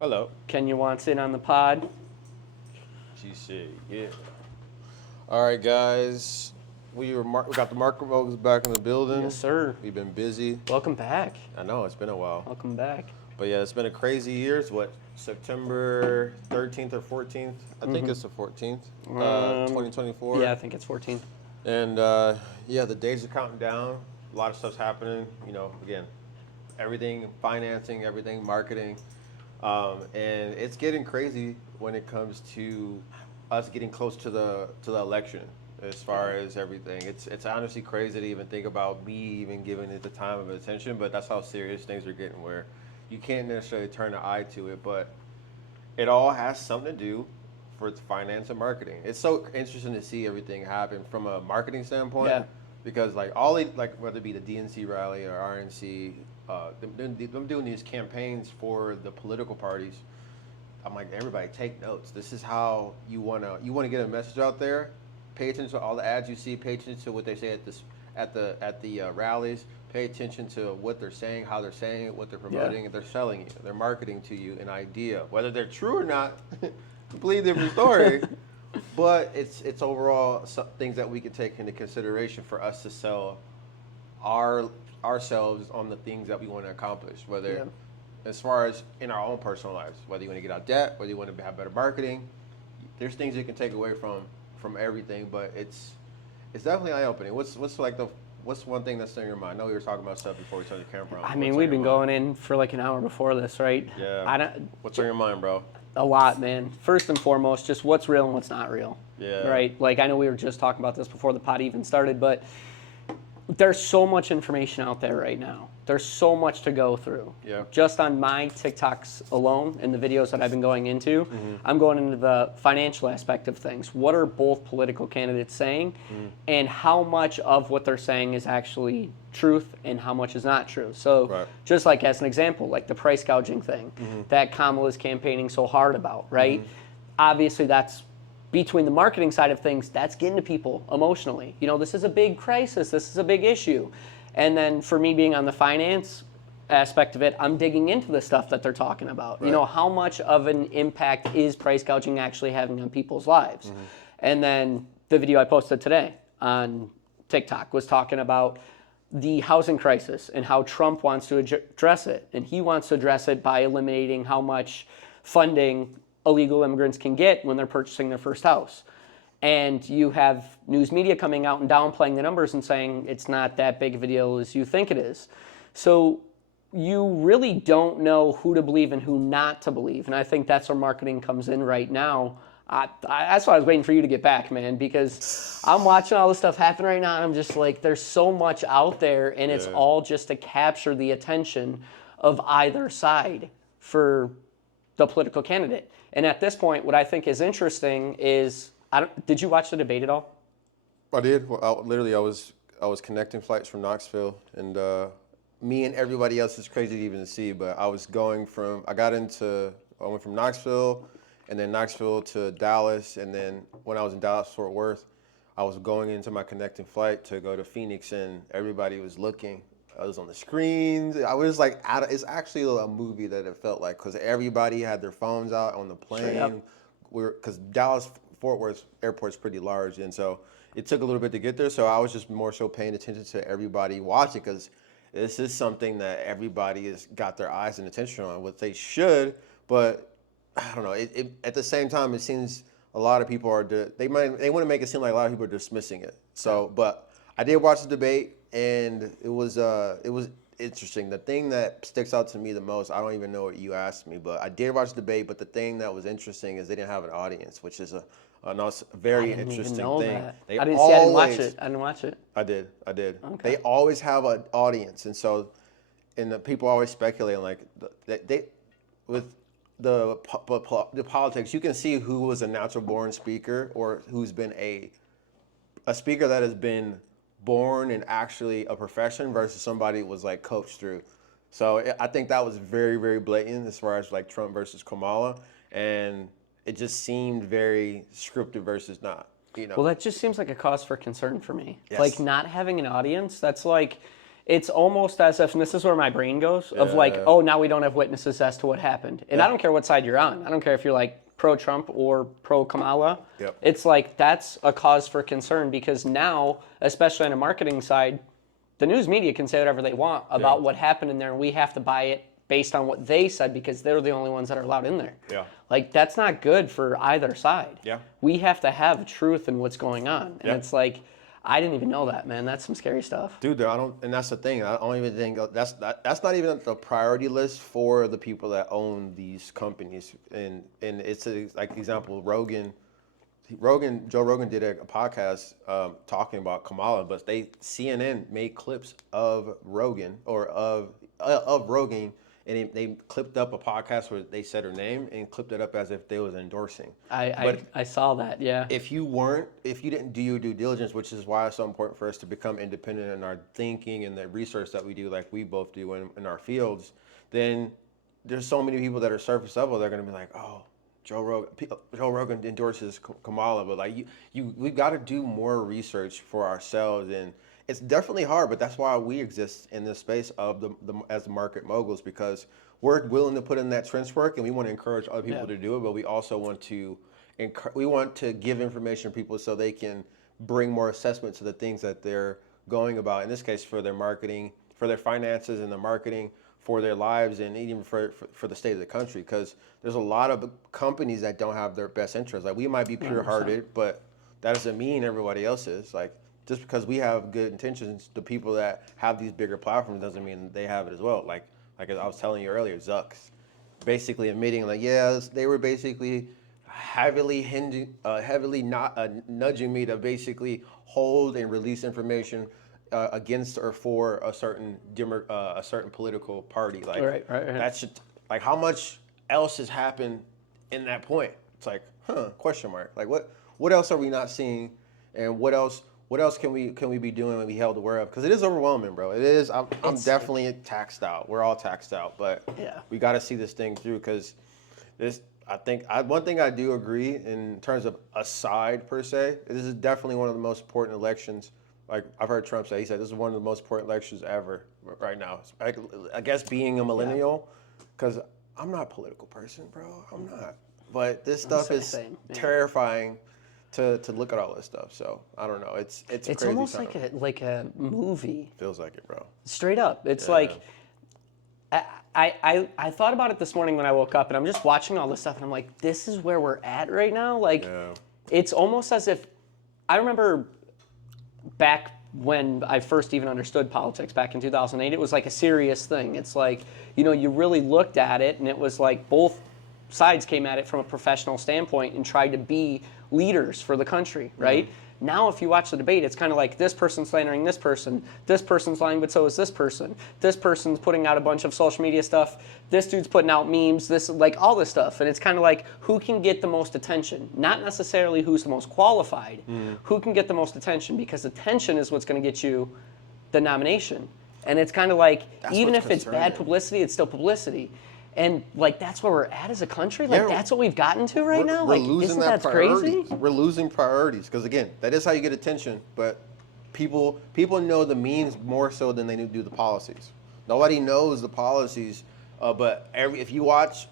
Hello. Kenya wants in on the pod. GC, yeah. All right, guys. We got the MarketMoguls back in the building. Yes, sir. We've been busy. Welcome back. I know, it's been a while. Welcome back. But yeah, it's been a crazy year. It's what, September 13th or 14th? I think it's the 14th, 2024. Yeah, I think it's 14. And yeah, the days are counting down. A lot of stuff's happening. Again, everything, financing, everything, marketing. And it's getting crazy when it comes to us getting close to the election as far as everything. It's honestly crazy to even think about me even giving it the time of attention, but that's how serious things are getting, where you can't necessarily turn an eye to it, but it all has something to do for finance and marketing. It's so interesting to see everything happen from a marketing standpoint. Yeah. Because whether it be the DNC rally or RNC, them doing these campaigns for the political parties, I'm like, everybody take notes. This is how you wanna get a message out there. Pay attention to all the ads you see. Pay attention to what they say at the rallies. Pay attention to what they're saying, how they're saying it, what they're promoting, and they're selling you. They're marketing to you an idea, whether they're true or not. Completely different story. But it's overall things that we can take into consideration for us to sell ourselves on the things that we want to accomplish, whether as far as in our own personal lives, whether you want to get out of debt, whether you want to have better marketing. There's things you can take away from everything, but it's definitely eye-opening. What's one thing that's in your mind? I know we were talking about stuff before we turned the camera on. I mean, we've been going in for like an hour before this, right? Yeah. What's on your mind, bro? A lot, man. First and foremost, just what's real and what's not real. Yeah. Right? Like, I know we were just talking about this before the pod even started, but there's so much information out there right now. There's so much to go through. Yeah. Just on my TikToks alone and the videos that I've been going into, I'm going into the financial aspect of things. What are both political candidates saying, and how much of what they're saying is actually truth and how much is not true? So just like as an example, like the price gouging thing that Kamala is campaigning so hard about, right? Obviously that's between the marketing side of things, that's getting to people emotionally. This is a big crisis. This is a big issue. And then for me being on the finance aspect of it, I'm digging into the stuff that they're talking about. Right. How much of an impact is price gouging actually having on people's lives? And then the video I posted today on TikTok was talking about the housing crisis and how Trump wants to address it. And he wants to address it by eliminating how much funding illegal immigrants can get when they're purchasing their first house. And you have news media coming out and downplaying the numbers and saying it's not that big of a deal as you think it is. So you really don't know who to believe and who not to believe. And I think that's where marketing comes in right now. That's why I was waiting for you to get back, man, because I'm watching all this stuff happen right now and I'm just like, there's so much out there and it's all just to capture the attention of either side for the political candidate. And at this point, what I think is interesting is, did you watch the debate at all? I did. Well, I was connecting flights from Knoxville, and me and everybody else is crazy to even see. But I went from Knoxville, and then Knoxville to Dallas, and then when I was in Dallas Fort Worth, I was going into my connecting flight to go to Phoenix, and everybody was looking. I was on the screens. I was like, it's actually a movie that it felt like, because everybody had their phones out on the plane. Because Dallas Fort Worth airport's pretty large, and so it took a little bit to get there. So I was just more so paying attention to everybody watching, because this is something that everybody has got their eyes and attention on, what they should. But I don't know. At the same time, it seems a lot of people they want to make it seem like a lot of people are dismissing it. So, but I did watch the debate, and it was interesting. The thing that sticks out to me the most, I don't even know what you asked me, but I did watch the debate. But the thing that was interesting is they didn't have an audience, which is a very interesting thing. I didn't watch it. I did. Okay. They always have an audience, and the people always speculating like with the politics. You can see who was a natural born speaker or who's been a speaker that has been born and actually a profession versus somebody who was like coached through. So I think that was very, very blatant as far as like Trump versus Kamala, and it just seemed very scripted versus not. Well, that just seems like a cause for concern for me. Yes. Like not having an audience, that's like it's almost as if, and this is where my brain goes, of like, oh, now we don't have witnesses as to what happened. And I don't care what side you're on. I don't care if you're like pro-Trump or pro-Kamala. Yep. It's like, that's a cause for concern, because now, especially on a marketing side, the news media can say whatever they want about what happened in there, and we have to buy it based on what they said because they're the only ones that are allowed in there. Yeah. Like, that's not good for either side. Yeah. We have to have truth in what's going on. And it's like, I didn't even know that, man. That's some scary stuff. Dude, and that's the thing. I don't even think that's not even the priority list for the people that own these companies. And it's like example, Joe Rogan did a podcast talking about Kamala, but CNN made clips of Rogan of Rogan. And they clipped up a podcast where they said her name and clipped it up as if they was endorsing. I saw that, yeah. If you didn't do your due diligence, which is why it's so important for us to become independent in our thinking and the research that we do, like we both do in our fields, then there's so many people that are surface level. They're going to be like, oh, Joe Rogan endorses Kamala, but like we've got to do more research for ourselves. And it's definitely hard, but that's why we exist in this space of as the market moguls, because we're willing to put in that trench work and we want to encourage other people to do it, but we also want to give information to people so they can bring more assessment to the things that they're going about. In this case, for their marketing, for their finances and their marketing, for their lives, and even for the state of the country, because there's a lot of companies that don't have their best interests. Like, we might be pure-hearted, but that doesn't mean everybody else is. Like, just because we have good intentions, the people that have these bigger platforms doesn't mean they have it as well. Like I was telling you earlier, Zuck's basically admitting, like, they were basically heavily nudging me to basically hold and release information against or for a certain political party. Like, right. That should, like, how much else has happened in that point? It's like, question mark. Like, what else are we not seeing, and what else can we be doing and be held aware of? Because it is overwhelming, bro. It is. I'm definitely taxed out. We're all taxed out, but we got to see this thing through, because this. I think one thing I do agree in terms of a side per se. This is definitely one of the most important elections. Like I've heard Trump say, he said this is one of the most important elections ever right now. I guess being a millennial, because I'm not a political person, bro. I'm not. But this stuff is terrifying. To look at all this stuff, so I don't know. It's crazy almost time. like a movie. Feels like it, bro. Straight up, it's like I thought about it this morning when I woke up, and I'm just watching all this stuff, and I'm like, this is where we're at right now. Like, it's almost as if I remember back when I first even understood politics back in 2008. It was like a serious thing. It's like, you really looked at it, and it was like both sides came at it from a professional standpoint and tried to be leaders for the country, right? Now, if you watch the debate, it's kind of like this person's slandering this person's lying, but so is this person's putting out a bunch of social media stuff, this dude's putting out memes, all this stuff, and it's kind of like who can get the most attention, not necessarily who's the most qualified, who can get the most attention, because attention is what's going to get you the nomination. And it's kind of like, even if it's bad publicity, it's still publicity. And that's where we're at as a country. That's what we've gotten to right now. We're losing isn't that crazy? We're losing priorities, because again, that is how you get attention. But people know the means more so than they do the policies. Nobody knows the policies. But if you watch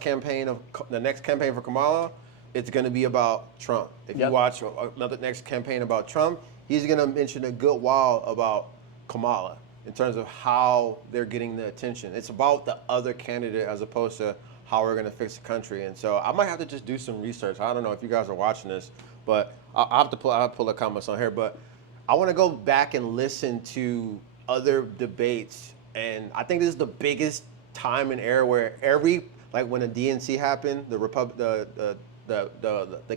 campaign of the next campaign for Kamala, it's going to be about Trump. If you watch another next campaign about Trump, he's going to mention a good while about Kamala, in terms of how they're getting the attention. It's about the other candidate as opposed to how we're going to fix the country. And so I might have to just do some research. I don't know if you guys are watching this, but I'll have to pull the comments on here. But I want to go back and listen to other debates. And I think this is the biggest time and era where when the DNC happened, the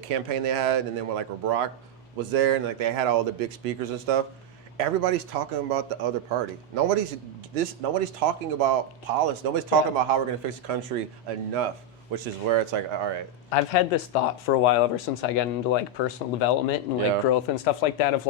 campaign they had, and then when Barack was there, and they had all the big speakers and stuff. Everybody's talking about the other party. Nobody's talking about policy. Nobody's talking about how we're going to fix the country enough, which is where it's like, all right. I've had this thought for a while, ever since I got into personal development and growth and stuff like that, of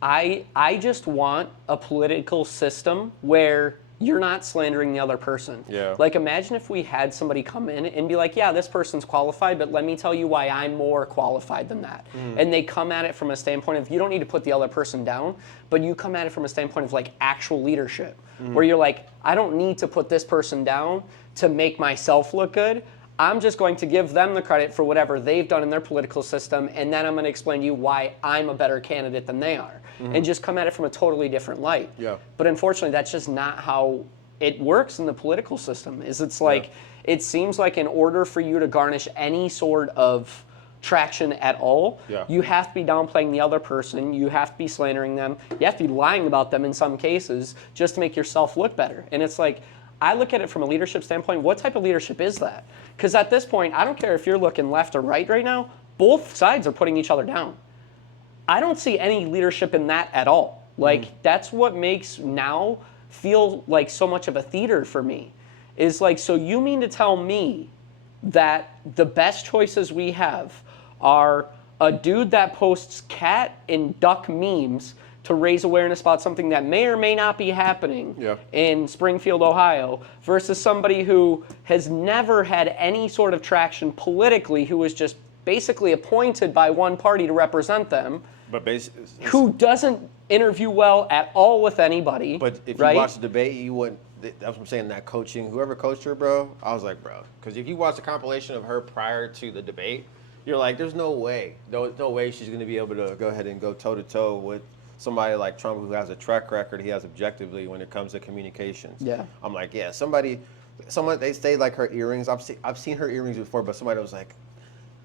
I just want a political system where you're not slandering the other person. Yeah. Like, imagine if we had somebody come in and be like, yeah, this person's qualified, but let me tell you why I'm more qualified than that. And they come at it from a standpoint of, you don't need to put the other person down, but you come at it from a standpoint of like actual leadership, where you're like, I don't need to put this person down to make myself look good. I'm just going to give them the credit for whatever they've done in their political system, and then I'm going to explain to you why I'm a better candidate than they are, and just come at it from a totally different light. Yeah. But unfortunately, that's just not how it works in the political system. It's like, it seems like in order for you to garnish any sort of traction at all, you have to be downplaying the other person, you have to be slandering them, you have to be lying about them in some cases just to make yourself look better. And it's like, I look at it from a leadership standpoint, what type of leadership is that? Because at this point, I don't care if you're looking left or right now, both sides are putting each other down. I don't see any leadership in that at all. Like, that's what makes now feel like so much of a theater for me. Is like, so you mean to tell me that the best choices we have are a dude that posts cat and duck memes to raise awareness about something that may or may not be happening in Springfield, Ohio, versus somebody who has never had any sort of traction politically, who was just basically appointed by one party to represent them, but who doesn't interview well at all with anybody. But if you watch the debate, you wouldn't. That's what I'm saying. That coaching, whoever coached her, bro, I was like, bro, because if you watch the compilation of her prior to the debate, you're like, there's no way, no way she's going to be able to go ahead and go toe to toe with somebody like Trump, who has a track record he has objectively when it comes to communications. Yeah. I'm like, yeah, someone they say like her earrings. I've seen her earrings before, but somebody was like,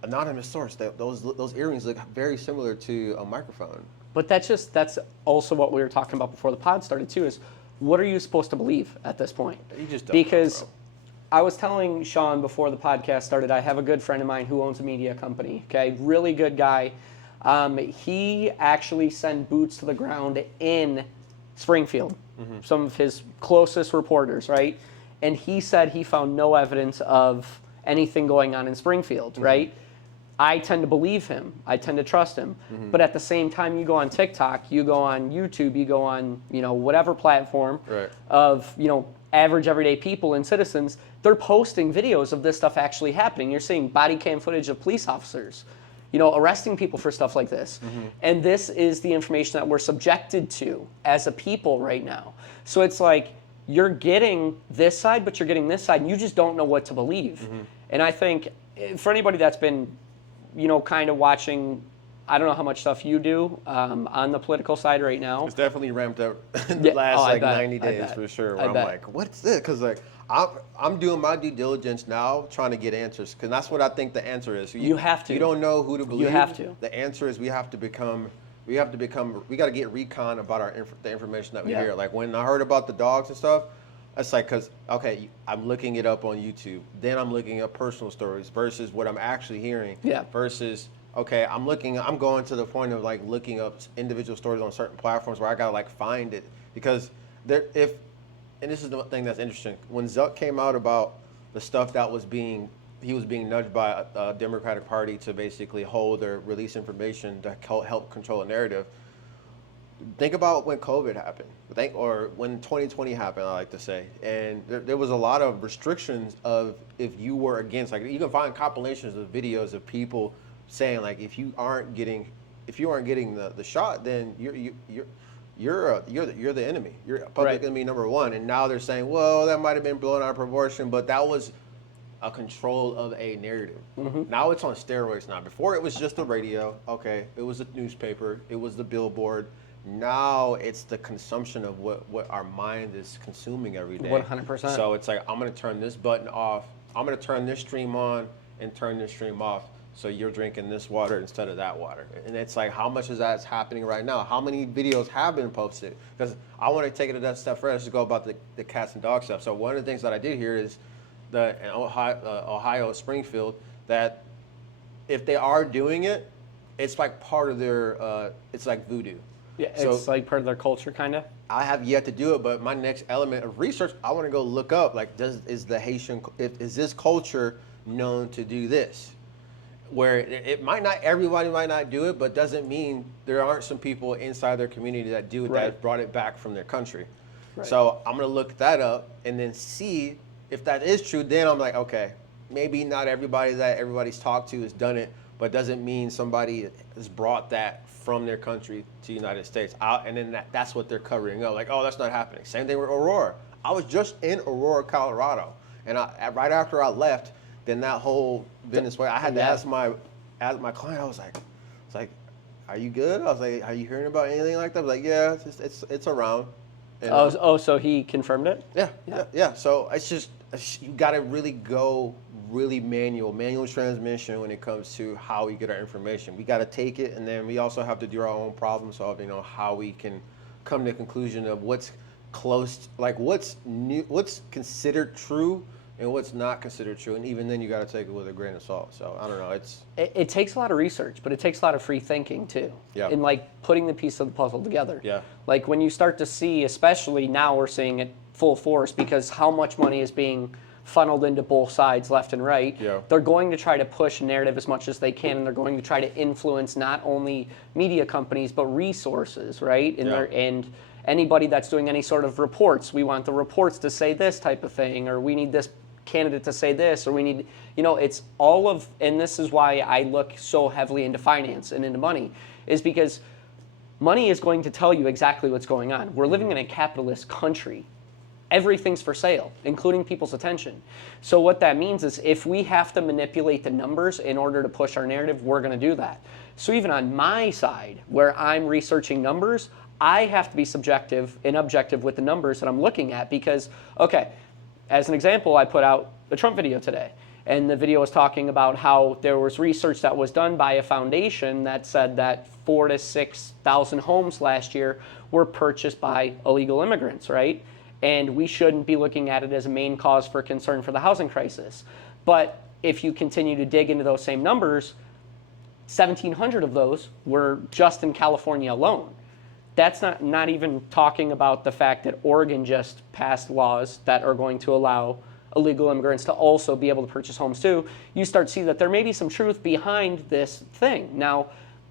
anonymous source, those earrings look very similar to a microphone. But that's also what we were talking about before the pod started too, is what are you supposed to believe at this point? You just don't because know, I was telling Sean before the podcast started, I have a good friend of mine who owns a media company, okay? Really good guy. He actually sent boots to the ground in Springfield, some of his closest reporters, right? And he said he found no evidence of anything going on in Springfield, right? I tend to believe him. I tend to trust him. But at the same time, you go on TikTok, you go on YouTube, you go on, whatever platform of, average everyday people and citizens, they're posting videos of this stuff actually happening. You're seeing body cam footage of police officers, arresting people for stuff like this. And this is the information that we're subjected to as a people right now. So it's like, you're getting this side, but you're getting this side, and you just don't know what to believe. And I think for anybody that's been, kind of watching, I don't know how much stuff you do on the political side right now. It's definitely ramped up in the last 90 days for sure. Where I'm bet. like, what's this? Because like I'm doing my due diligence now, trying to get answers, because that's what I think the answer is. You have to. You don't know who to believe. You have to. The answer is we got to get recon about the information that we hear. Like when I heard about the dogs and stuff, it's like, because, okay, I'm looking it up on YouTube. Then I'm looking up personal stories versus what I'm actually hearing. Versus, okay, I'm going to the point of like looking up individual stories on certain platforms where I gotta like find it, because and this is the thing that's interesting. When Zuck came out about the stuff that he was being nudged by a Democratic Party to basically hold or release information to help control a narrative. Think about when COVID happened, or when 2020 happened, I like to say. And there was a lot of restrictions of if you were against, like you can find compilations of videos of people saying like, if you aren't getting the shot, then you're the enemy. You're public enemy number one. And now they're saying, well, that might have been blown out of proportion, but that was a control of a narrative. Now it's on steroids now. Before it was just the radio, okay, it was the newspaper, it was the billboard. Now it's the consumption of what our mind is consuming every day. 100%. So it's like, I'm going to turn this button off, I'm going to turn this stream on and turn this stream off, so you're drinking this water instead of that water. And it's like, how much of that's happening right now? How many videos have been posted? Because I want to take it a step further to go about the cats and dogs stuff. So one of the things that I did hear is in Ohio, Springfield, that if they are doing it, it's like part of their, it's like voodoo. Yeah, it's like part of their culture, kind of. I have yet to do it, but my next element of research, I want to go look up, like, is this culture known to do this? Where everybody might not do it, but doesn't mean there aren't some people inside their community that do it, that brought it back from their country. So I'm going to look that up and then see if that is true. Then I'm like, okay, maybe not everybody that everybody's talked to has done it, but doesn't mean somebody has brought that from their country to the United States. And then that's what they're covering up. Like, oh, that's not happening. Same thing with Aurora. I was just in Aurora, Colorado. And right after I left, then that whole Venezuela, I had to ask my client, I was like, are you good? I was like, are you hearing about anything like that? I was like, yeah, it's around. And, so he confirmed it? Yeah. So it's just, you got to really go really manual transmission when it comes to how we get our information. We got to take it, and then we also have to do our own problem solving on how we can come to the conclusion of what's close, like what's new, what's considered true and what's not considered true. And even then you got to take it with a grain of salt. So I don't know, it takes a lot of research, but it takes a lot of free thinking too. Yeah. In like putting the piece of the puzzle together. Yeah. Like when you start to see, especially now we're seeing it full force because how much money is being funneled into both sides, left and right. Yeah. They're going to try to push narrative as much as they can, and they're going to try to influence not only media companies but resources, right? And anybody that's doing any sort of reports, we want the reports to say this type of thing, or we need this candidate to say this, or we need, it's all of, and this is why I look so heavily into finance and into money, is because money is going to tell you exactly what's going on. We're living in a capitalist country. Everything's for sale, including people's attention. So what that means is if we have to manipulate the numbers in order to push our narrative, we're going to do that. So even on my side, where I'm researching numbers, I have to be subjective and objective with the numbers that I'm looking at because, okay, as an example, I put out a Trump video today. And the video was talking about how there was research that was done by a foundation that said that 4,000 to 6,000 homes last year were purchased by illegal immigrants, right? And we shouldn't be looking at it as a main cause for concern for the housing crisis. But if you continue to dig into those same numbers, 1,700 of those were just in California alone. That's not even talking about the fact that Oregon just passed laws that are going to allow illegal immigrants to also be able to purchase homes too. You start to see that there may be some truth behind this thing. Now,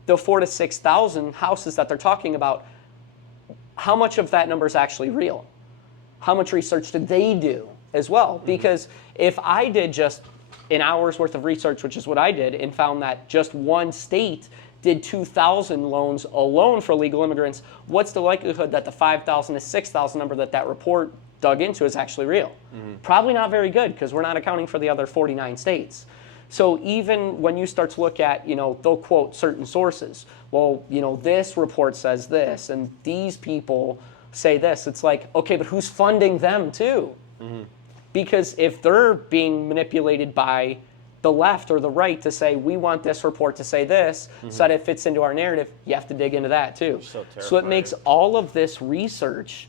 the 4,000 to 6,000 houses that they're talking about, how much of that number is actually real? How much research did they do as well? Because if I did just an hour's worth of research, which is what I did, and found that just one state did 2,000 loans alone for illegal immigrants, what's the likelihood that the 5,000 to 6,000 number that report dug into is actually real? Probably not very good because we're not accounting for the other 49 states. So even when you start to look at, they'll quote certain sources. Well, this report says this, and these people say this. It's like, okay, but who's funding them too? Because if they're being manipulated by the left or the right to say, we want this report to say this, so that it fits into our narrative, you have to dig into that too. So it makes all of this research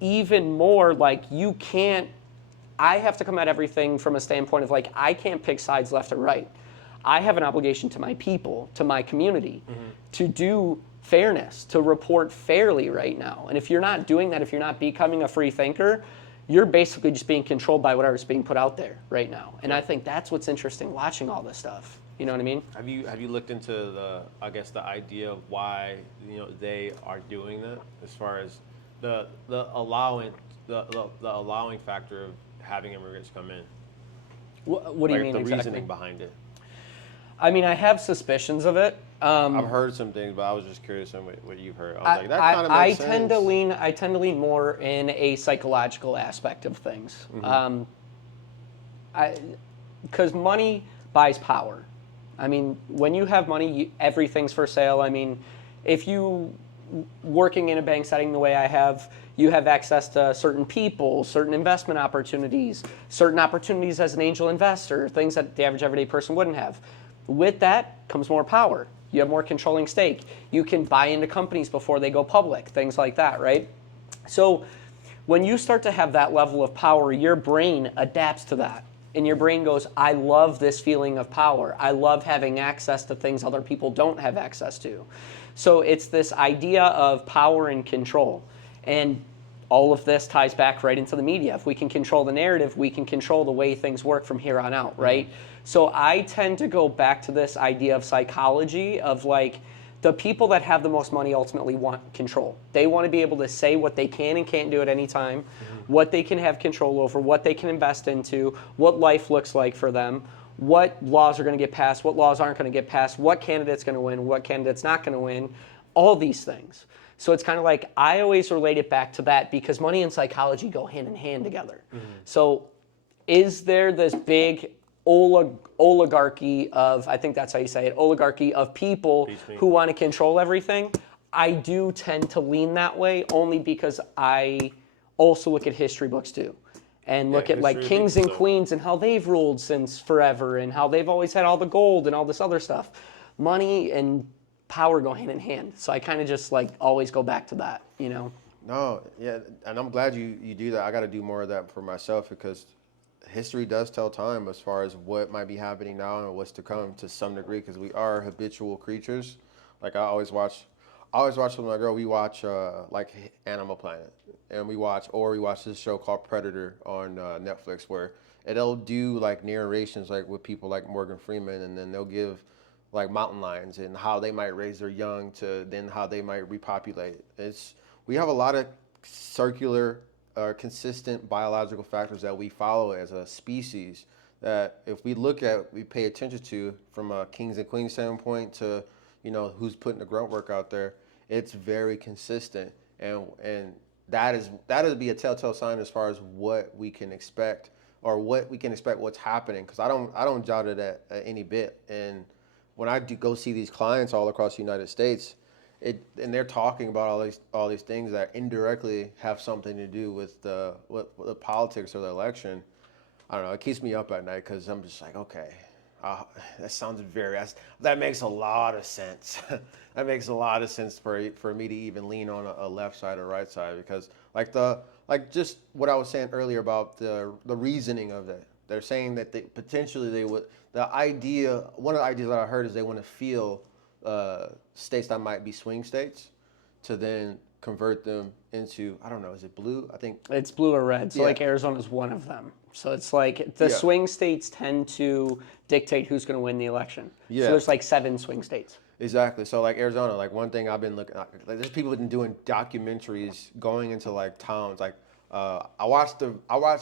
even more like I have to come at everything from a standpoint of like, I can't pick sides left or right. I have an obligation to my people, to my community, to do fairness, to report fairly right now. And if you're not doing that, if you're not becoming a free thinker, you're basically just being controlled by whatever's being put out there right now. And I think that's what's interesting watching all this stuff. You know what I mean? Have you looked into the idea of why they are doing that, as far as the allowing factor of having immigrants come in? What do you mean the exactly? reasoning behind it? I mean, I have suspicions of it. I've heard some things, but I was just curious on what you've heard. I was like, that kind of makes sense. I tend to lean more in a psychological aspect of things. Because money buys power. I mean, when you have money, everything's for sale. I mean, if you working in a bank setting the way I have, you have access to certain people, certain investment opportunities, certain opportunities as an angel investor, things that the average everyday person wouldn't have. With that comes more power. You have more controlling stake. You can buy into companies before they go public, things like that, right? So when you start to have that level of power, your brain adapts to that. And your brain goes, I love this feeling of power. I love having access to things other people don't have access to. So it's this idea of power and control. And all of this ties back right into the media. If we can control the narrative, we can control the way things work from here on out, right? So I tend to go back to this idea of psychology of like the people that have the most money ultimately want control. They want to be able to say what they can and can't do at any time, what they can have control over, what they can invest into, what life looks like for them, what laws are going to get passed, what laws aren't going to get passed, what candidate's going to win, what candidate's not going to win, all these things. So it's kind of like, I always relate it back to that because money and psychology go hand in hand together. So is there this big oligarchy of, I think that's how you say it, oligarchy of people who want to control everything? I do tend to lean that way only because I also look at history books too. And look at like kings and queens and how they've ruled since forever and how they've always had all the gold and all this other stuff. Money and power go hand in hand. So I kind of just like always go back to that, you know? No, yeah, and I'm glad you do that. I got to do more of that for myself because history does tell time as far as what might be happening now and what's to come to some degree because we are habitual creatures. Like I always watch with my girl, we watch like Animal Planet and we watch this show called Predator on Netflix where it'll do like narrations like with people like Morgan Freeman and then they'll give like mountain lions and how they might raise their young to then how they might repopulate. We have a lot of circular consistent biological factors that we follow as a species that if we pay attention to from a kings and queens standpoint to, you know, who's putting the grunt work out there, it's very consistent. And that would be a telltale sign as far as what we can expect or what we can expect what's happening. Cause I don't doubt it at any bit. And when I do go see these clients all across the United States, and they're talking about all these things that indirectly have something to do with the politics or the election. I don't know. It keeps me up at night because I'm just like, okay, that makes a lot of sense. That makes a lot of sense for me to even lean on a left side or right side because just what I was saying earlier about the reasoning of that. They're saying that one of the ideas that I heard is they want to feel states that might be swing states to then convert them into, I don't know, is it blue? I think it's blue or red. So like Arizona's one of them. So it's like the swing states tend to dictate who's going to win the election. Yeah. So there's like 7 swing states. Exactly. So like Arizona, like one thing I've been looking at, like there's people who've been doing documentaries going into like towns. Like I watched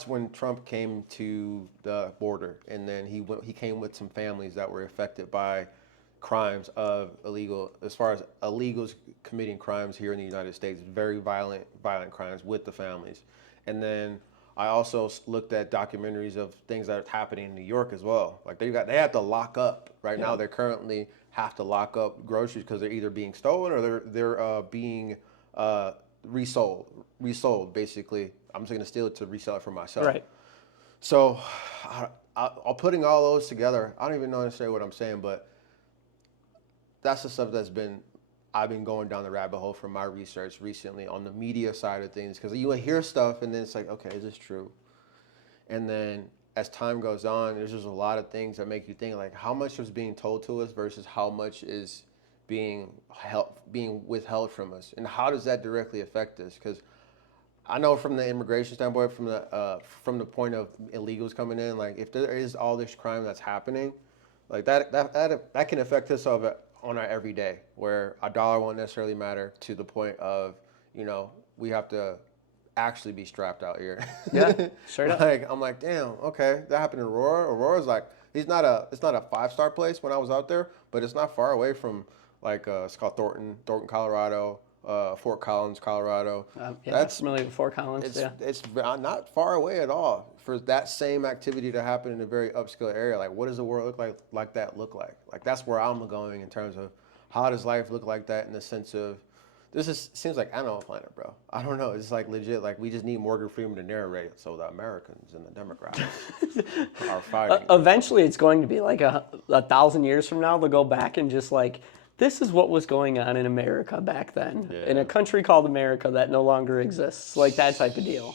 when Trump came to the border and then he came with some families that were affected by crimes of illegals committing crimes here in the United States, very violent crimes with the families. And then I also looked at documentaries of things that are happening in New York as well. Like they have to lock up right now. They currently have to lock up groceries because they're either being stolen or they're being resold. Basically, I'm just gonna steal it to resell it for myself. Right. So, I'll putting all those together. I don't even know necessarily what I'm saying, but that's the stuff I've been going down the rabbit hole for my research recently on the media side of things because you hear stuff and then it's like, okay, is this true? And then as time goes on, there's just a lot of things that make you think like how much is being told to us versus how much is being withheld from us, and how does that directly affect us? Because I know from the immigration standpoint, from the point of illegals coming in, like if there is all this crime that's happening, like that can affect us on our everyday, where a dollar won't necessarily matter to the point of, you know, we have to actually be strapped out here. Yeah, straight up. Like I'm like, damn, okay, that happened in Aurora. Aurora's like, it's not a 5-star place when I was out there, but it's not far away from like it's called Thornton, Colorado, Fort Collins, Colorado. That's familiar with Fort Collins. It's not far away at all for that same activity to happen in a very upscale area. Like, what does the world look like that look like? Like, that's where I'm going in terms of how does life look like that in the sense of seems like Animal Planet, bro. I don't know. It's like legit. Like, we just need Morgan Freeman to narrate so the Americans and the Democrats are fighting. Eventually, it's going to be like 1,000 years from now. They'll go back and just like, this is what was going on in America back then, in a country called America that no longer exists. Like that type of deal.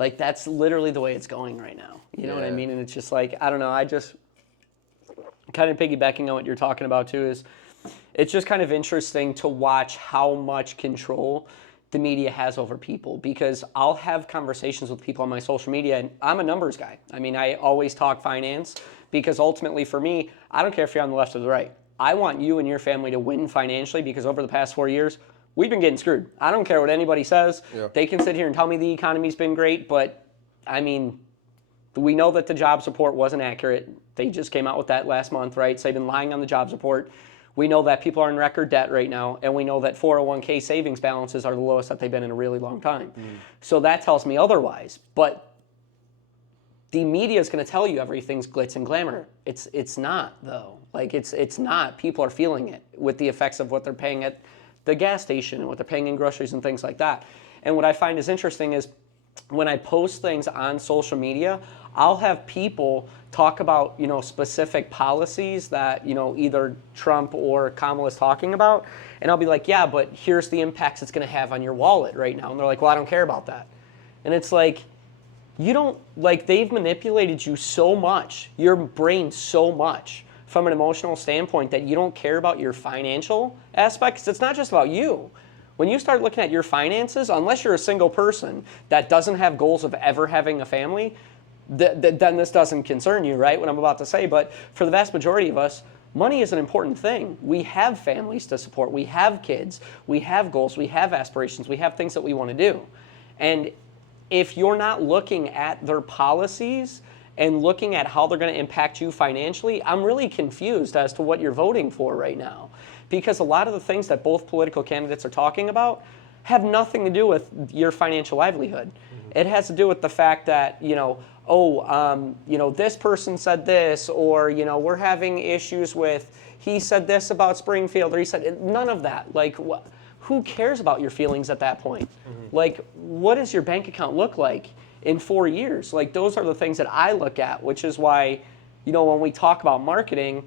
Like that's literally the way it's going right now. You know what I mean? And it's just like, I don't know. I just kind of piggybacking on what you're talking about too is it's just kind of interesting to watch how much control the media has over people, because I'll have conversations with people on my social media, and I'm a numbers guy. I mean, I always talk finance because ultimately for me, I don't care if you're on the left or the right. I want you and your family to win financially because over the past 4 years, we've been getting screwed. I don't care what anybody says. Yeah. They can sit here and tell me the economy's been great, but I mean, we know that the jobs report wasn't accurate. They just came out with that last month, right? So they've been lying on the jobs report. We know that people are in record debt right now, and we know that 401k savings balances are the lowest that they've been in a really long time. So that tells me otherwise. But the media is going to tell you everything's glitz and glamour. It's not, though. Like, it's not. People are feeling it with the effects of what they're paying at the gas station and what they're paying in groceries and things like that. And what I find is interesting is when I post things on social media, I'll have people talk about, specific policies that, either Trump or Kamala's talking about. And I'll be like, yeah, but here's the impacts it's going to have on your wallet right now. And they're like, well, I don't care about that. And it's like, they've manipulated you so much, your brain so much from an emotional standpoint that you don't care about your financial aspect. 'Cause it's not just about you. When you start looking at your finances, unless you're a single person that doesn't have goals of ever having a family, then this doesn't concern you, right? What I'm about to say. But for the vast majority of us, money is an important thing. We have families to support. We have kids. We have goals. We have aspirations. We have things that we want to do. And if you're not looking at their policies and looking at how they're going to impact you financially, I'm really confused as to what you're voting for right now. Because a lot of the things that both political candidates are talking about have nothing to do with your financial livelihood. It has to do with the fact that, this person said this, or, we're having issues with, he said this about Springfield, or he said, none of that. Like, who cares about your feelings at that point? Like, what does your bank account look like in 4 years? Like, those are the things that I look at, which is why, when we talk about marketing,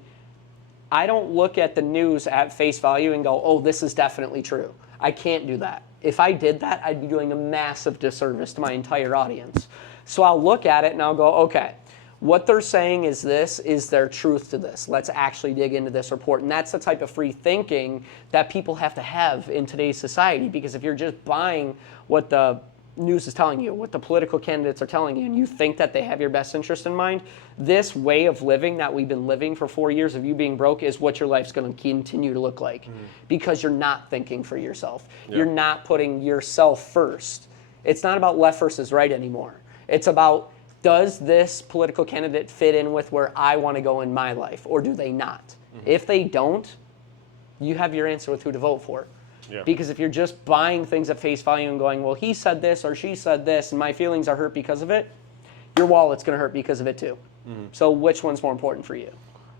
I don't look at the news at face value and go, oh, this is definitely true. I can't do that. If I did that, I'd be doing a massive disservice to my entire audience. So I'll look at it and I'll go, okay, what they're saying is this, is there truth to this? Let's actually dig into this report. And that's the type of free thinking that people have to have in today's society, because if you're just buying what the news is telling you, what the political candidates are telling you, and you think that they have your best interest in mind, this way of living that we've been living for 4 years of you being broke is what your life's going to continue to look like, because you're not thinking for yourself. You're not putting yourself first. It's not about left versus right anymore. It's about, does this political candidate fit in with where I want to go in my life, or do they not? If they don't, you have your answer with who to vote for. Yeah. Because if you're just buying things at face value and going, well, he said this or she said this and my feelings are hurt because of it, your wallet's going to hurt because of it too. So which one's more important for you?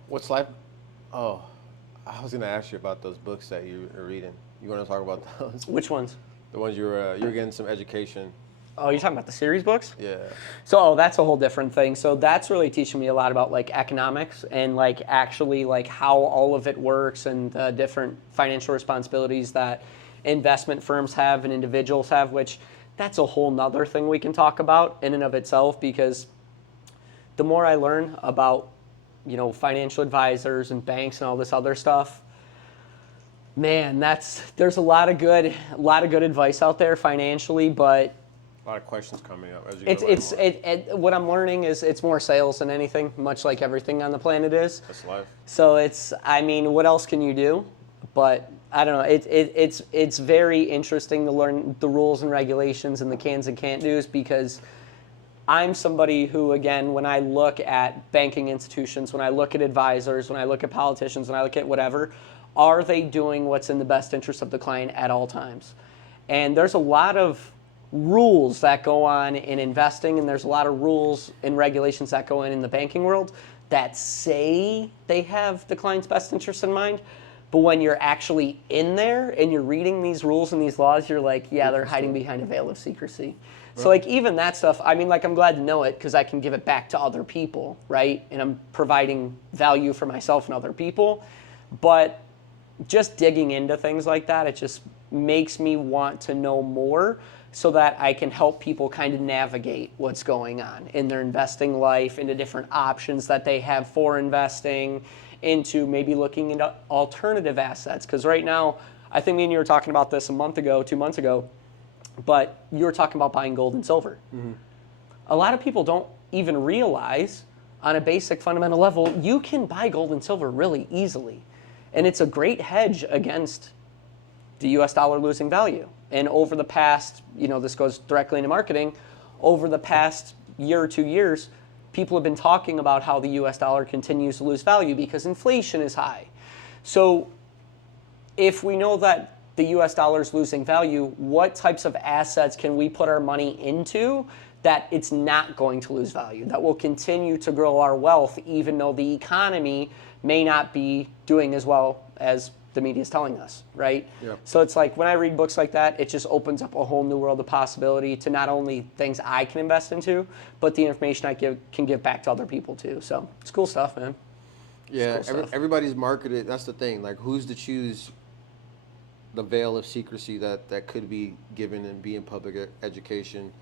What's life? Oh, I was going to ask you about those books that you were reading. You want to talk about those? Which ones? The ones you were getting some education. Oh, you're talking about the series books? Yeah. So that's a whole different thing. So that's really teaching me a lot about like economics and like actually like how all of it works and the different financial responsibilities that investment firms have and individuals have, which that's a whole nother thing we can talk about in and of itself, because the more I learn about, financial advisors and banks and all this other stuff, man, there's a lot of good advice out there financially, but a lot of questions coming up as you what I'm learning is it's more sales than anything, much like everything on the planet is. That's life. So what else can you do? But I don't know. It's very interesting to learn the rules and regulations and the cans and can't do's, because I'm somebody who, again, when I look at banking institutions, when I look at advisors, when I look at politicians, when I look at whatever, are they doing what's in the best interest of the client at all times? And there's a lot of rules that go on in investing, and there's a lot of rules and regulations that go in the banking world that say they have the client's best interest in mind. But when you're actually in there and you're reading these rules and these laws, you're like, yeah, they're hiding behind a veil of secrecy. Right. So like even that stuff, I'm glad to know it because I can give it back to other people, right? And I'm providing value for myself and other people. But just digging into things like that, it just makes me want to know more so that I can help people kind of navigate what's going on in their investing life, into different options that they have for investing, into maybe looking into alternative assets. Because right now, I think me and you were talking about this 2 months ago, but you were talking about buying gold and silver. Mm-hmm. A lot of people don't even realize on a basic fundamental level, you can buy gold and silver really easily. And it's a great hedge against the US dollar losing value. And over the past, this goes directly into marketing, over the past year or 2 years, people have been talking about how the US dollar continues to lose value because inflation is high. So if we know that the US dollar is losing value, what types of assets can we put our money into that it's not going to lose value, that will continue to grow our wealth even though the economy may not be doing as well as the media is telling us, right? Yep. So it's like when I read books like that, it just opens up a whole new world of possibility to not only things I can invest into, but the information I can give back to other people too. So it's cool stuff, man. Yeah, Cool stuff. everybody's marketed. That's the thing. Like, who's to choose the veil of secrecy that could be given and be in public education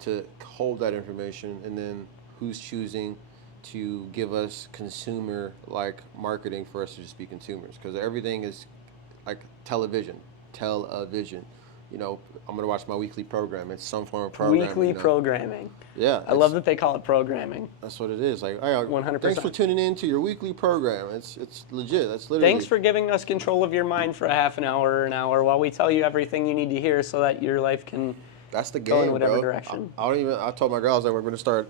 to hold that information, and then who's choosing to give us consumer like marketing for us to just be consumers, because everything is like television. I'm gonna watch my weekly program. It's some form of programming. Weekly programming. Yeah, I love that they call it programming. that's what it is. Like, all right, 100%. thanks for tuning in to your weekly program. It's legit. That's literally. Thanks for giving us control of your mind for a half an hour or an hour while we tell you everything you need to hear so that your life can That's the go in game, whatever bro. direction. I told my girl, I was like, we're gonna start.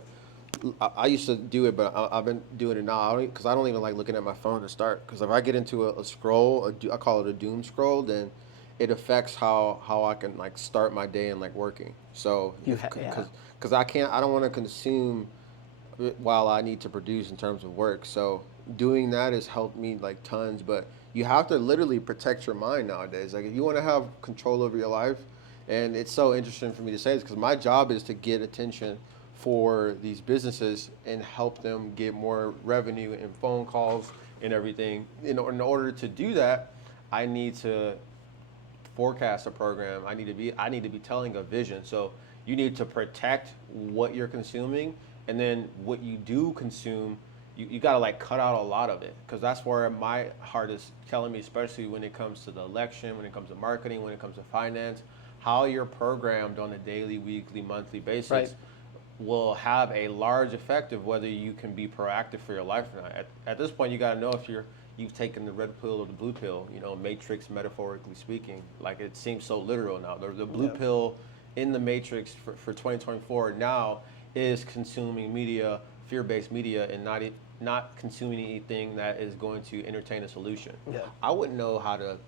I used to do it, but I've been doing it now because I don't even like looking at my phone to start. Because if I get into a scroll, I call it a doom scroll, then it affects how I can like start my day and like working. So because I don't want to consume while I need to produce in terms of work. So doing that has helped me like tons. But you have to literally protect your mind nowadays. Like, if you want to have control over your life, and it's so interesting for me to say this because my job is to get attention for these businesses and help them get more revenue and phone calls and everything. In order to do that, I need to forecast a program. I need to be telling a vision. So you need to protect what you're consuming, and then what you do consume, you got to like cut out a lot of it, because that's where my heart is telling me, especially when it comes to the election, when it comes to marketing, when it comes to finance, how you're programmed on a daily, weekly, monthly basis. Right. Will have a large effect of whether you can be proactive for your life or not. At this point, you got to know if you've taken the red pill or the blue pill. Matrix, metaphorically speaking. Like, it seems so literal now. The blue pill in the Matrix for 2024 now is consuming media, fear-based media, and not consuming anything that is going to entertain a solution. Yeah. I wouldn't know how to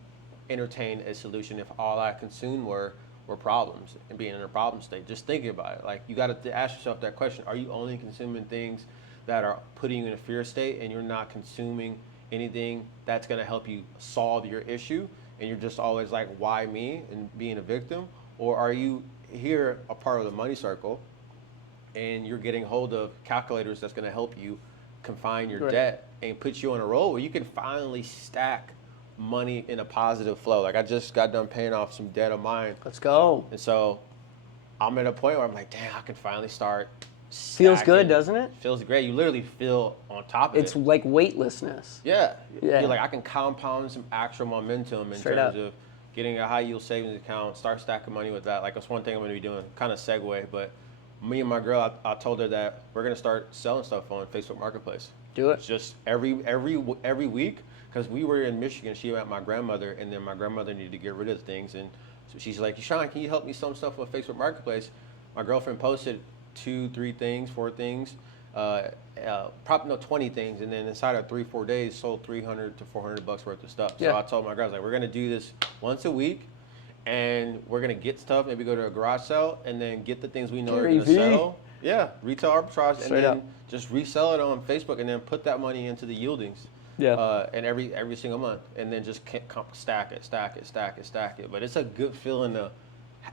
entertain a solution if all I consumed were problems and being in a problem state. Just thinking about it. Like, you got to ask yourself that question. Are you only consuming things that are putting you in a fear state, and you're not consuming anything that's going to help you solve your issue, and you're just always like, why me, and being a victim? Or are you here a part of the money circle, and you're getting hold of calculators that's going to help you confine your debt and put you on a roll where you can finally stack money in a positive flow? Like, I just got done paying off some debt of mine. Let's go. And so I'm at a point where I'm like, damn, I can finally start Feels stacking. good, doesn't it? Feels great. You literally feel on top of It's it. like weightlessness. Yeah. Yeah. You're like, I can compound some actual momentum in Straight terms up. of getting a high yield savings account, start stacking money with that. Like, that's one thing I'm going to be doing, kind of segue. But me and my girl, I told her that we're going to start selling stuff on Facebook Marketplace. Do it. It's just every week. Because we were in Michigan, she met my grandmother, and then my grandmother needed to get rid of things. And so she's like, Sean, can you help me sell stuff on Facebook Marketplace? My girlfriend posted 2, 3 things, 4 things, probably 20 things. And then inside of 3-4 days, sold $300 to $400 worth of stuff. Yeah. So I told my girls, like, we're going to do this once a week. And we're going to get stuff, maybe go to a garage sale, and then get the things we know are going to sell. Yeah, retail arbitrage, and then just resell it on Facebook, and then put that money into the yieldings. Yeah. And every single month, and then just stack it. But it's a good feeling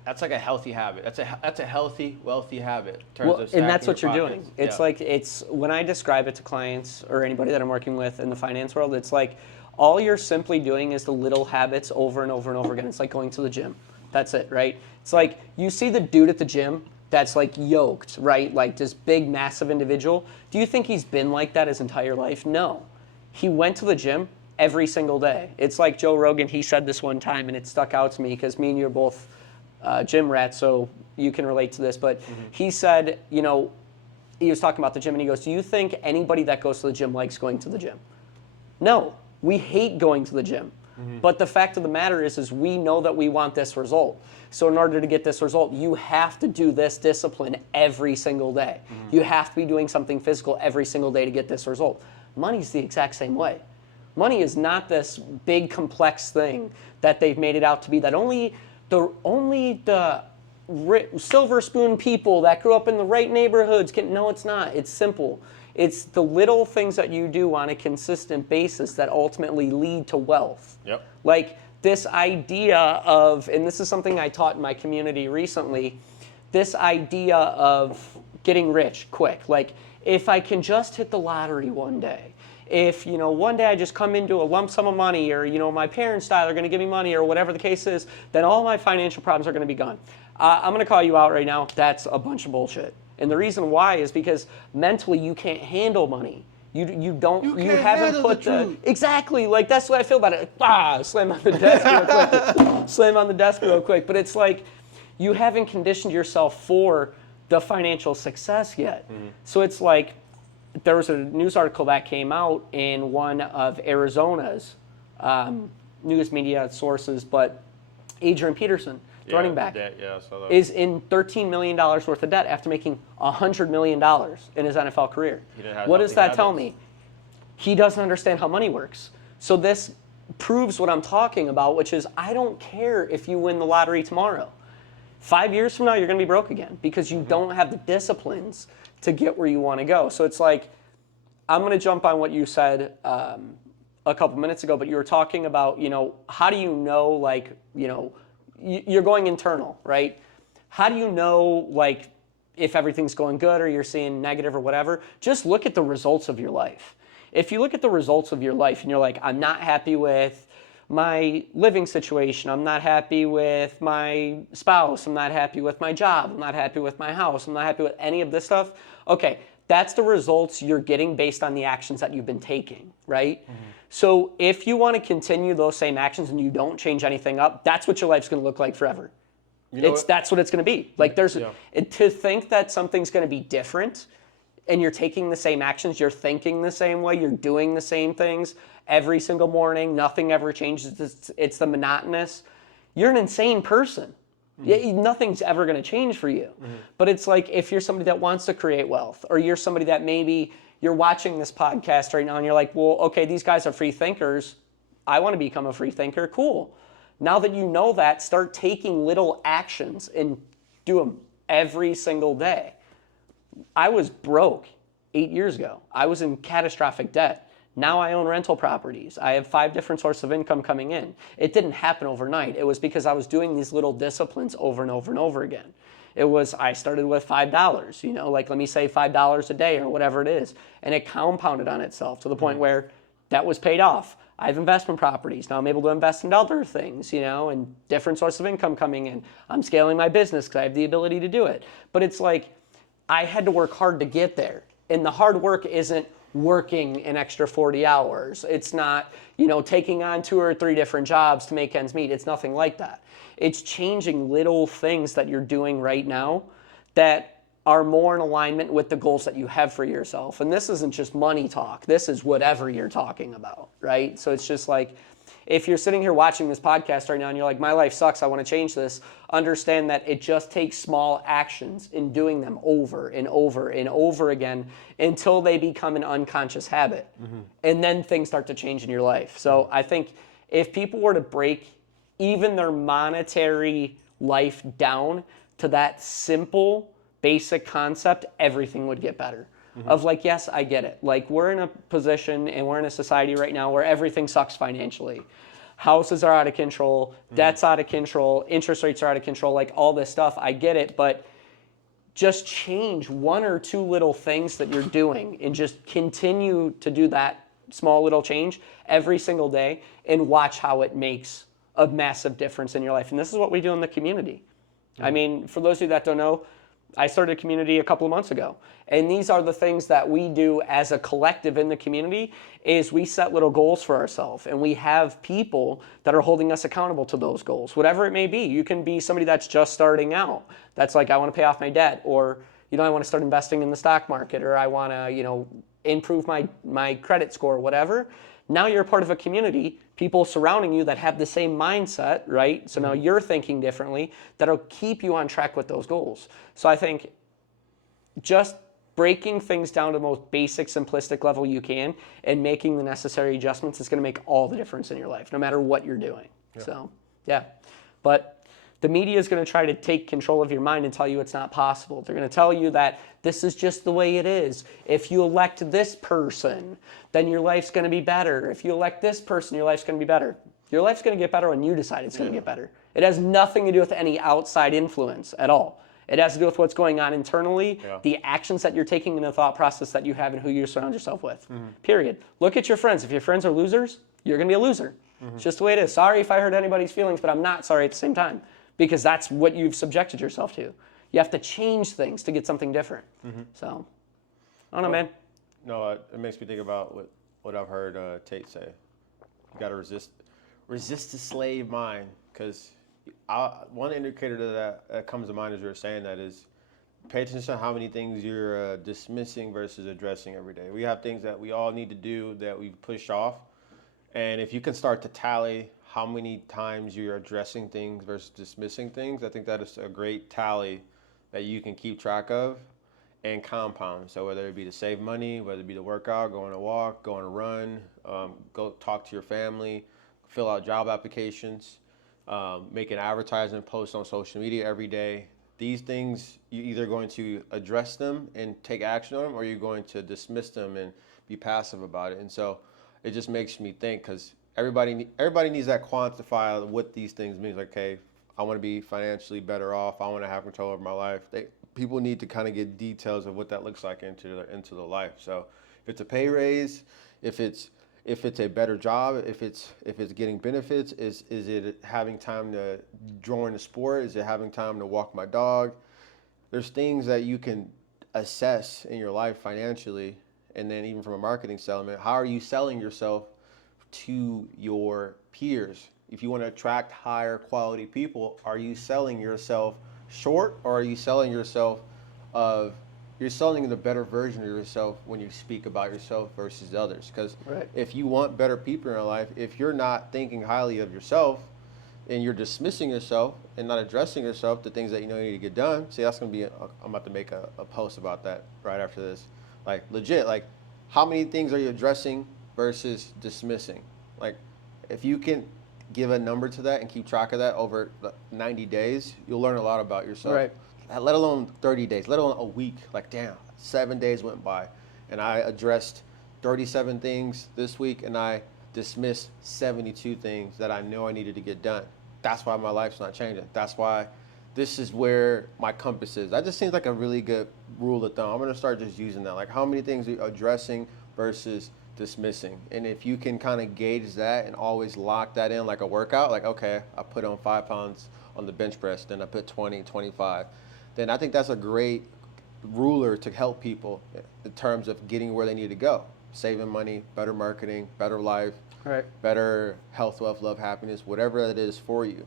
that's like a healthy habit. That's a healthy, wealthy habit. In terms of and that's stacking what you're your doing. pockets. It's when I describe it to clients or anybody that I'm working with in the finance world, it's like all you're simply doing is the little habits over and over and over again. It's like going to the gym. That's it, right? It's like you see the dude at the gym that's like yoked, right? Like this big, massive individual. Do you think he's been like that his entire life? No. He went to the gym every single day. It's like Joe Rogan, he said this one time, and it stuck out to me because me and you are both gym rats, so you can relate to this. But he said, he was talking about the gym, and he goes, do you think anybody that goes to the gym likes going to the gym? No. We hate going to the gym. But the fact of the matter is we know that we want this result. So in order to get this result, you have to do this discipline every single day. You have to be doing something physical every single day to get this result. Money's the exact same way. Money is not this big complex thing that they've made it out to be, that only the silver spoon people that grew up in the right neighborhoods can. No, it's not. It's simple. It's the little things that you do on a consistent basis that ultimately lead to wealth. Yep. Like this idea of, and this is something I taught in my community recently, this idea of getting rich quick. Like, if I can just hit the lottery one day, if, one day I just come into a lump sum of money, or, my parents die, they're going to give me money, or whatever the case is, then all my financial problems are going to be gone. I'm going to call you out right now. That's a bunch of bullshit. And the reason why is because mentally you can't handle money. You haven't put the exactly, like, that's what I feel about it. Slam on the desk real quick. Slam on the desk real quick. But it's like you haven't conditioned yourself for the financial success yet. So it's like there was a news article that came out in one of Arizona's news media sources, but Adrian Peterson, the running back, is in $13 million worth of debt after making $100 million in his NFL career. What does that tell me? He doesn't understand how money works. So this proves what I'm talking about, which is I don't care if you win the lottery tomorrow. 5 years from now, you're going to be broke again because you don't have the disciplines to get where you want to go. So it's like, I'm going to jump on what you said a couple minutes ago, but you were talking about, how do you know, like, you're going internal, right? How do you know, like, if everything's going good or you're seeing negative or whatever? Just look at the results of your life. If you look at the results of your life and you're like, I'm not happy with my living situation, I'm not happy with my spouse, I'm not happy with my job, I'm not happy with my house, I'm not happy with any of this stuff, okay, that's the results you're getting based on the actions that you've been taking, right? So if you want to continue those same actions and you don't change anything up, that's what your life's going to look like forever. That's what it's going to be. Like to think that something's going to be different and you're taking the same actions, you're thinking the same way, you're doing the same things every single morning, nothing ever changes, it's the monotonous, you're an insane person. Nothing's ever going to change for you. But it's like if you're somebody that wants to create wealth, or you're somebody that maybe you're watching this podcast right now and you're like, well, okay, these guys are free thinkers. I want to become a free thinker. Cool. Now that you know that, start taking little actions and do them every single day. I was broke 8 years ago. I was in catastrophic debt. Now I own rental properties. I have 5 different sources of income coming in. It didn't happen overnight. It was because I was doing these little disciplines over and over and over again. I started with $5, like let me say $5 a day or whatever it is. And it compounded on itself to the point where that was paid off. I have investment properties. Now I'm able to invest in other things, and different sources of income coming in. I'm scaling my business because I have the ability to do it. But it's like I had to work hard to get there. And the hard work isn't working an extra 40 hours. It's not, taking on 2 or 3 different jobs to make ends meet. It's nothing like that. It's changing little things that you're doing right now that are more in alignment with the goals that you have for yourself. And this isn't just money talk. This is whatever you're talking about, right? So it's just like, if you're sitting here watching this podcast right now and you're like, my life sucks, I want to change this, understand that it just takes small actions in doing them over and over and over again until they become an unconscious habit. And then things start to change in your life. So I think if people were to break even their monetary life down to that simple, basic concept, everything would get better. Of like, yes, I get it. Like, we're in a position and we're in a society right now where everything sucks financially. Houses are out of control, debt's out of control, interest rates are out of control, like all this stuff, I get it, but just change 1 or 2 little things that you're doing and just continue to do that small little change every single day and watch how it makes a massive difference in your life. And this is what we do in the community. I mean, for those of you that don't know, I started a community a couple of months ago. And these are the things that we do as a collective in the community is we set little goals for ourselves. And we have people that are holding us accountable to those goals, whatever it may be. You can be somebody that's just starting out. That's like, I want to pay off my debt, or, I want to start investing in the stock market, or I want to, improve my credit score, whatever. Now you're a part of a community, people surrounding you that have the same mindset, right? So now you're thinking differently, that'll keep you on track with those goals. So I think just breaking things down to the most basic, simplistic level you can and making the necessary adjustments is going to make all the difference in your life, no matter what you're doing. Yeah. So, yeah. But the media is going to try to take control of your mind and tell you it's not possible. They're going to tell you that this is just the way it is. If you elect this person, then your life's going to be better. If you elect this person, your life's going to be better. Your life's going to get better when you decide it's going to get better. It has nothing to do with any outside influence at all. It has to do with what's going on internally, the actions that you're taking, and the thought process that you have, and who you surround yourself with. Period. Look at your friends. If your friends are losers, you're going to be a loser. It's just the way it is. Sorry if I hurt anybody's feelings, but I'm not sorry at the same time, because that's what you've subjected yourself to. You have to change things to get something different. So, I don't know, man. No, it makes me think about what I've heard Tate say. You got to resist the slave mind, because one indicator that comes to mind as you're saying that is pay attention to how many things you're dismissing versus addressing every day. We have things that we all need to do that we push off, and if you can start to tally how many times you're addressing things versus dismissing things, I think that is a great tally that you can keep track of and compound. So whether it be to save money, whether it be to work out, go on a walk, go on a run, go talk to your family, fill out job applications, make an advertisement post on social media every day. These things, you're either going to address them and take action on them, or you're going to dismiss them and be passive about it. And so it just makes me think, because everybody needs that quantify what these things mean. Like, okay, I want to be financially better off. I want to have control over my life. People need to kind of get details of what that looks like into their life. So if it's a pay raise, if it's a better job, if it's getting benefits, is it having time to join a sport? Is it having time to walk my dog? There's things that you can assess in your life financially, and then even from a marketing element, how are you selling yourself to your peers? If you want to attract higher quality people, are you selling yourself short, or are you selling yourself you're selling the better version of yourself when you speak about yourself versus others? Because if you want better people in your life, if you're not thinking highly of yourself and you're dismissing yourself and not addressing yourself, the things that you know you need to get done, see, that's going to be, I'm about to make a post about that right after this. Like, legit, like, how many things are you addressing versus dismissing? Like, if you can give a number to that and keep track of that over 90 days, you'll learn a lot about yourself. Right. Let alone 30 days, let alone a week. Like, damn, 7 days went by and I addressed 37 things this week and I dismissed 72 things that I know I needed to get done. That's why my life's not changing. That's why this is where my compass is. That just seems like a really good rule of thumb. I'm going to start just using that. Like, how many things are you addressing versus dismissing? And if you can kind of gauge that and always lock that in like a workout, like, okay, I put on 5 pounds on the bench press, then I put 20, 25. Then I think that's a great ruler to help people in terms of getting where they need to go. Saving money, better marketing, better life, better health, wealth, love, happiness, whatever that is for you.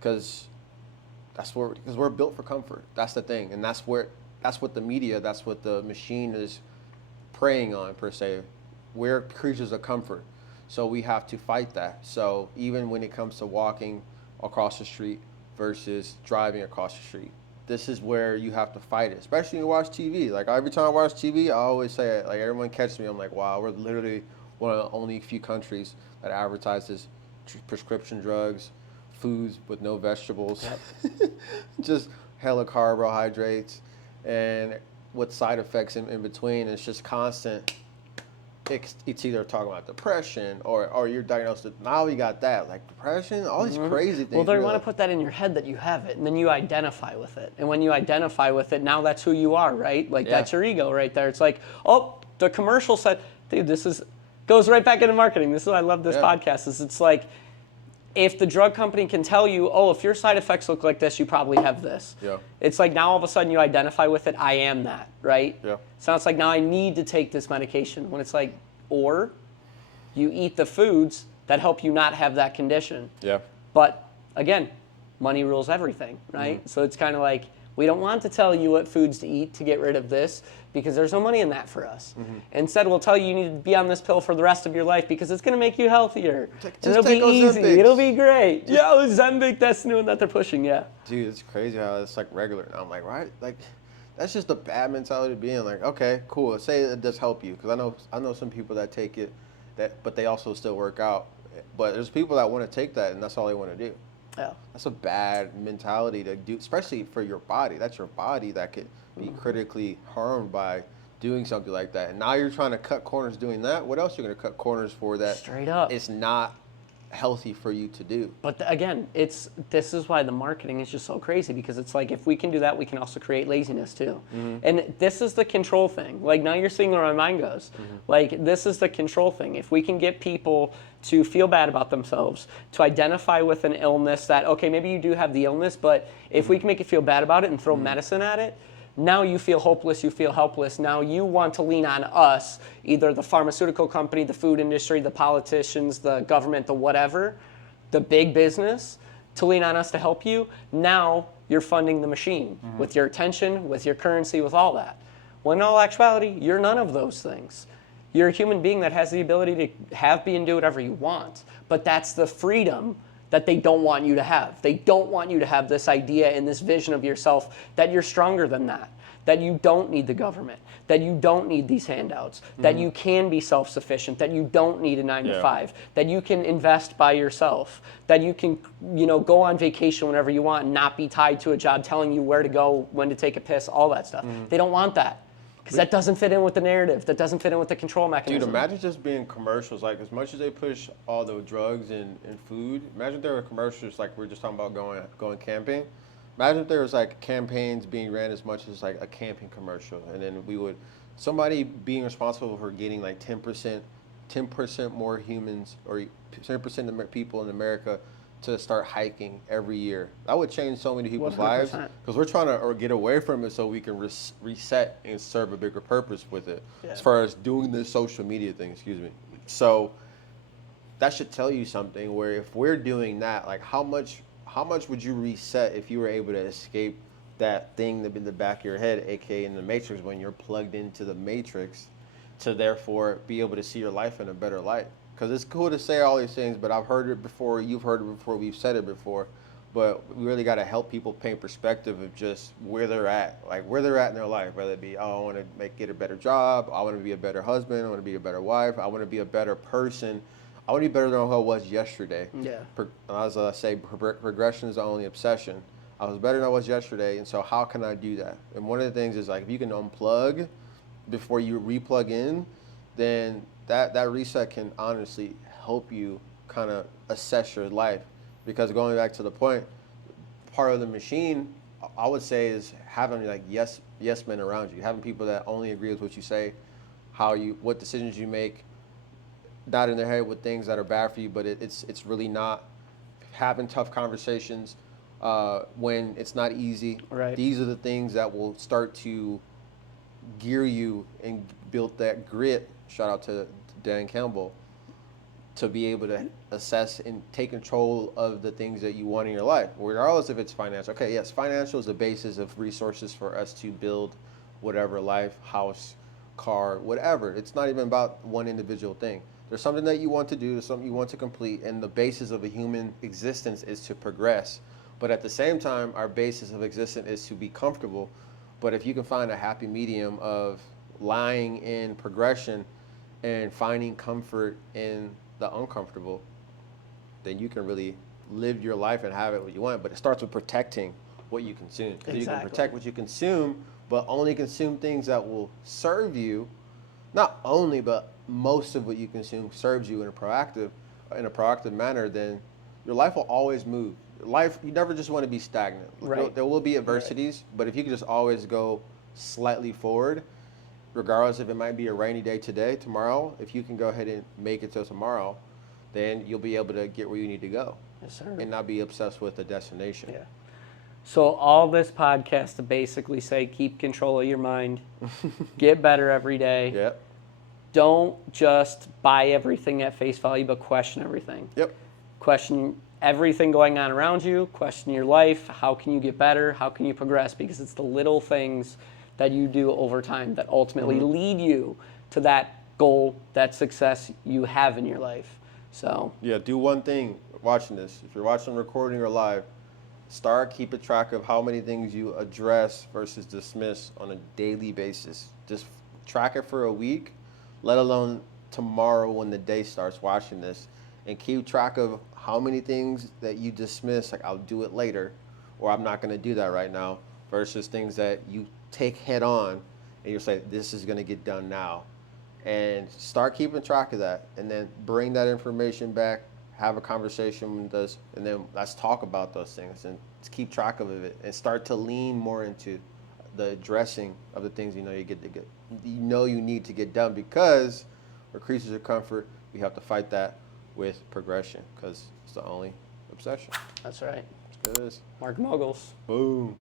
Because we're built for comfort. That's the thing. And that's what the media, that's what the machine is preying on, per se. We're creatures of comfort. So we have to fight that. So even when it comes to walking across the street versus driving across the street, this is where you have to fight it, especially when you watch TV. Like, every time I watch TV, I always say it. Like, everyone catches me. I'm like, wow, we're literally one of the only few countries that advertises prescription drugs, foods with no vegetables, just hella carbohydrates, and with side effects in between. It's just constant. It's either talking about depression or you're diagnosed with, now we got that, like depression, all these crazy things. Well, they want to put that in your head that you have it, and then you identify with it. And when you identify with it, now that's who you are, right? Like, that's your ego right there. It's like, oh, the commercial said, dude, goes right back into marketing. This is why I love this podcast. It's like, if the drug company can tell you, oh, if your side effects look like this, you probably have this. Yeah. It's like, now all of a sudden you identify with it. I am that, right? Yeah. So it's like, now I need to take this medication. When it's like, or you eat the foods that help you not have that condition. Yeah. But again, money rules everything, right? So it's kind of like, We don't want to tell you what foods to eat to get rid of this because there's no money in that for us. Instead, we'll tell you need to be on this pill for the rest of your life because it's going to make you healthier. And it'll be easy. It'll be great. Yeah, Ozempic, that's the new one that they're pushing, yeah. Dude, it's crazy how it's like regular. And I'm like, right? Like, that's just a bad mentality to be in. Like, okay, cool. Say it does help you. Because I know some people that take it, but they also still work out. But there's people that want to take that, and that's all they want to do. Yeah. That's a bad mentality to do, especially for your body. That's your body that could be critically harmed by doing something like that. And now you're trying to cut corners doing that. What else are you going to cut corners for that? Straight up. It's not healthy for you to do. But again, this is why the marketing is just so crazy, because it's like if we can do that, we can also create laziness too. And this is the control thing. Like now you're seeing where my mind goes. Like this is the control thing. If we can get people to feel bad about themselves, to identify with an illness that, okay, maybe you do have the illness, but if we can make you feel bad about it and throw medicine at it, now you feel hopeless, you feel helpless. Now you want to lean on us, either the pharmaceutical company, the food industry, the politicians, the government, the whatever, the big business, to lean on us to help you. Now you're funding the machine with your attention, with your currency, with all that. When in all actuality, you're none of those things. You're a human being that has the ability to have, be, and do whatever you want. But that's the freedom that they don't want you to have. They don't want you to have this idea and this vision of yourself that you're stronger than that you don't need the government, that you don't need these handouts, that you can be self-sufficient, that you don't need a 9-to-5, that you can invest by yourself, that you can, go on vacation whenever you want and not be tied to a job telling you where to go, when to take a piss, all that stuff. They don't want that. Because that doesn't fit in with the narrative. That doesn't fit in with the control mechanism. Dude, imagine just being commercials. Like, as much as they push all the drugs and food, imagine there were commercials like we were just talking about going camping. Imagine if there was, like, campaigns being ran as much as, like, a camping commercial. And then somebody being responsible for getting, like, 10% more humans or 10% of people in America to start hiking every year. That would change so many people's 100%. Lives because we're trying to get away from it so we can reset and serve a bigger purpose with it. As far as doing this social media thing, So that should tell you something where if we're doing that, like how much would you reset if you were able to escape that thing in the back of your head, aka in the Matrix, when you're plugged into the Matrix to therefore be able to see your life in a better light? Because it's cool to say all these things, but I've heard it before, you've heard it before, we've said it before. But we really got to help people paint perspective of just where they're at, like where they're at in their life, whether it be, I want to get a better job, I want to be a better husband, I want to be a better wife, I want to be a better person, I want to be better than who I was yesterday. As I say, progression is the only obsession. I was better than I was yesterday, and so how can I do that? And one of the things is, like, if you can unplug before you replug in, then that reset can honestly help you kind of assess your life. Because going back to the point, part of the machine, I would say, is having like yes men around you, having people that only agree with what you say, what decisions you make, not in their head with things that are bad for you, but it's really not. Having tough conversations when it's not easy. Right. These are the things that will start to gear you and build that grit. Shout out to Dan Campbell, to be able to assess and take control of the things that you want in your life, regardless if it's financial. Okay, yes, financial is the basis of resources for us to build whatever life, house, car, whatever. It's not even about one individual thing. There's something that you want to do, there's something you want to complete, and the basis of a human existence is to progress. But at the same time, our basis of existence is to be comfortable. But if you can find a happy medium of lying in progression and finding comfort in the uncomfortable, then you can really live your life and have it what you want. But it starts with protecting what you consume. Exactly. So you can protect what you consume, but only consume things that will serve you. Not only, but most of what you consume serves you in a proactive manner. Then your life will always move. Life, you never just want to be stagnant. Right. There will be adversities, but if you can just always go slightly forward, regardless if it might be a rainy day today, tomorrow, if you can go ahead and make it till tomorrow, then you'll be able to get where you need to go. Yes, sir. And not be obsessed with the destination. Yeah. So all this podcast to basically say, keep control of your mind, get better every day. Yep. Don't just buy everything at face value, but question everything. Yep. Question everything going on around you, question your life, how can you get better, how can you progress, because it's the little things that you do over time that ultimately lead you to that goal, that success you have in your life. So yeah, do one thing watching this. If you're watching recording or live, start keeping track of how many things you address versus dismiss on a daily basis. Just track it for a week, let alone tomorrow when the day starts watching this, and keep track of how many things that you dismiss, like I'll do it later, or I'm not going to do that right now, versus things that you take head on and you're saying, this is going to get done now. And start keeping track of that, and then bring that information back, have a conversation with us, and then let's talk about those things and keep track of it, and start to lean more into the addressing of the things you know you need to get done, because for creatures of comfort, we have to fight that with progression, because it's the only obsession. that's right. That's good. Mark Moguls. Boom.